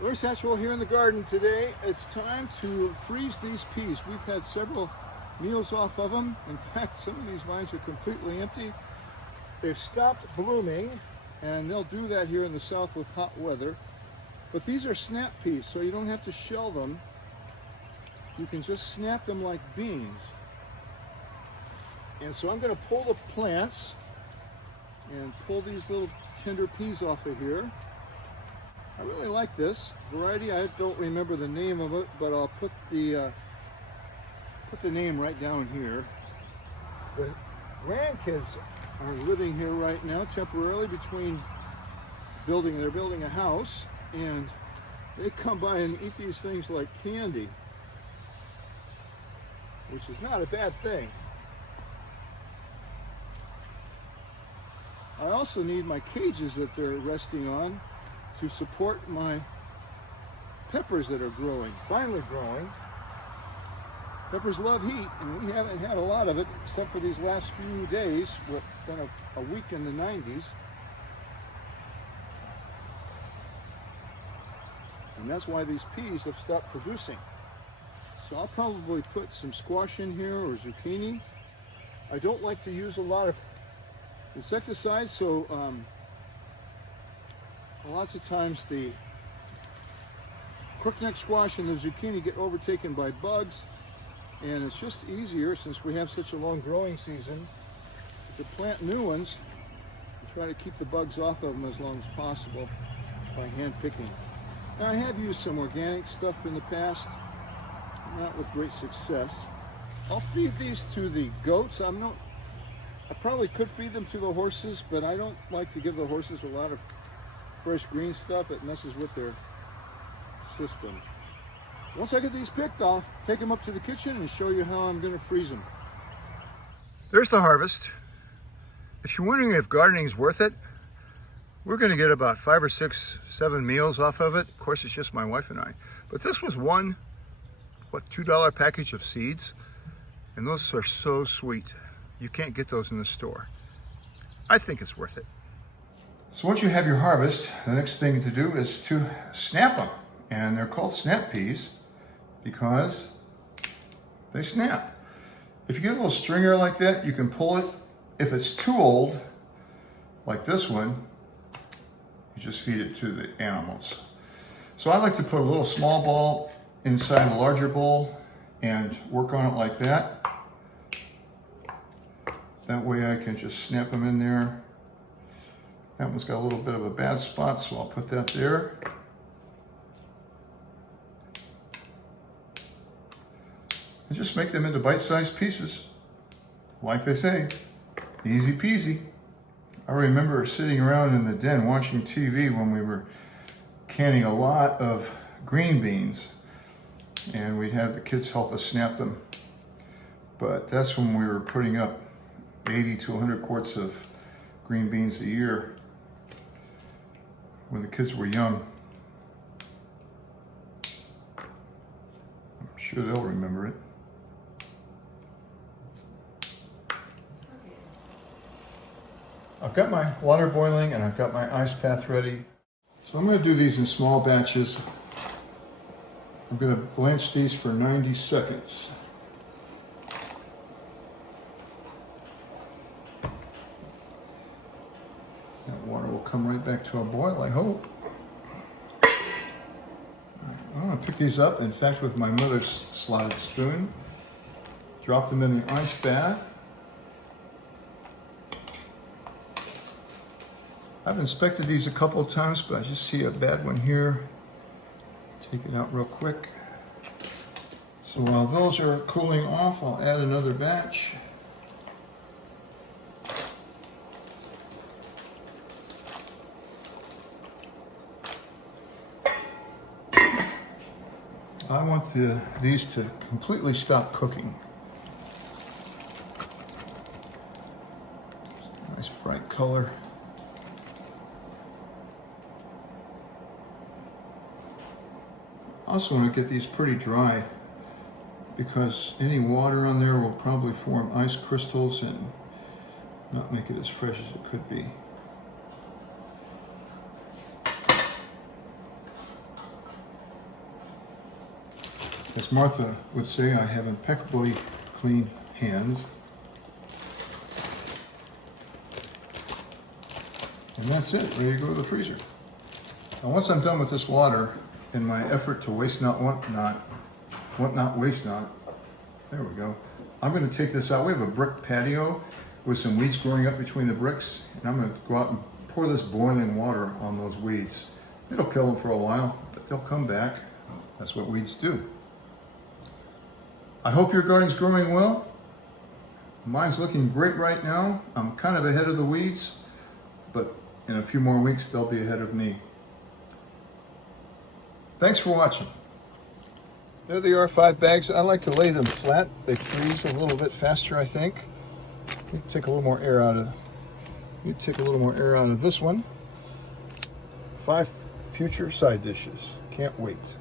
Larry Satchwell here in the garden today. It's time to freeze these peas. We've had several meals off of them. In fact, some of these vines are completely empty. They've stopped blooming, and they'll do that here in the south with hot weather. But these are snap peas, so you don't have to shell them. You can just snap them like beans. And so I'm going to pull the plants and pull these little tender peas off of here. I really like this variety. I don't remember the name of it, but I'll put the name right down here. The grandkids are living here right now temporarily between they're building a house, and they come by and eat these things like candy, which is not a bad thing. I also need my cages that they're resting on to support my peppers that are growing, finally growing. Peppers love heat, and we haven't had a lot of it except for these last few days. We've been a week in the 90s. And that's why these peas have stopped producing. So I'll probably put some squash in here or zucchini. I don't like to use a lot of insecticides, so lots of times the crookneck squash and the zucchini get overtaken by bugs, and it's just easier, since we have such a long growing season, to plant new ones and try to keep the bugs off of them as long as possible by hand picking. Now, I have used some organic stuff in the past, not with great success. I'll feed these to the goats. I probably could feed them to the horses, but I don't like to give the horses a lot of fresh green stuff. It messes with their system. Once I get these picked, I'll take them up to the kitchen and show you how I'm going to freeze them. There's the harvest. If you're wondering if gardening is worth it, we're going to get about 5 or 6, 7 meals off of it. Of course, it's just my wife and I. But this was one, $2 package of seeds, and those are so sweet. You can't get those in the store. I think it's worth it. So once you have your harvest, the next thing to do is to snap them. And they're called snap peas because they snap. If you get a little stringer like that, you can pull it. If it's too old, like this one, you just feed it to the animals. So I like to put a little small ball inside a larger bowl and work on it like that. That way I can just snap them in there. That one's got a little bit of a bad spot, so I'll put that there. And just make them into bite-sized pieces. Like they say, easy peasy. I remember sitting around in the den watching TV when we were canning a lot of green beans, and we'd have the kids help us snap them. But that's when we were putting up 80 to 100 quarts of green beans a year when the kids were young. I'm sure they'll remember it. I've got my water boiling and I've got my ice bath ready. So I'm going to do these in small batches. I'm going to blanch these for 90 seconds. That water will come right back to a boil, I hope. I'm going to pick these up, in fact, with my mother's slotted spoon. Drop them in the ice bath. I've inspected these a couple of times, but I just see a bad one here. Take it out real quick. So while those are cooling off, I'll add another batch. I want these to completely stop cooking. Nice bright color. I also want to get these pretty dry because any water on there will probably form ice crystals and not make it as fresh as it could be. As Martha would say, I have impeccably clean hands. And that's it, ready to go to the freezer. Now once I'm done with this water, in my effort to waste not, want not, waste not, there we go. I'm gonna take this out. We have a brick patio with some weeds growing up between the bricks, and I'm gonna go out and pour this boiling water on those weeds. It'll kill them for a while, but they'll come back. That's what weeds do. I hope your garden's growing well. Mine's looking great right now. I'm kind of ahead of the weeds, but in a few more weeks, they'll be ahead of me. Thanks for watching. There they are, 5 bags. I like to lay them flat. They freeze a little bit faster, I think. You take a little more air out of this one. 5 future side dishes. Can't wait.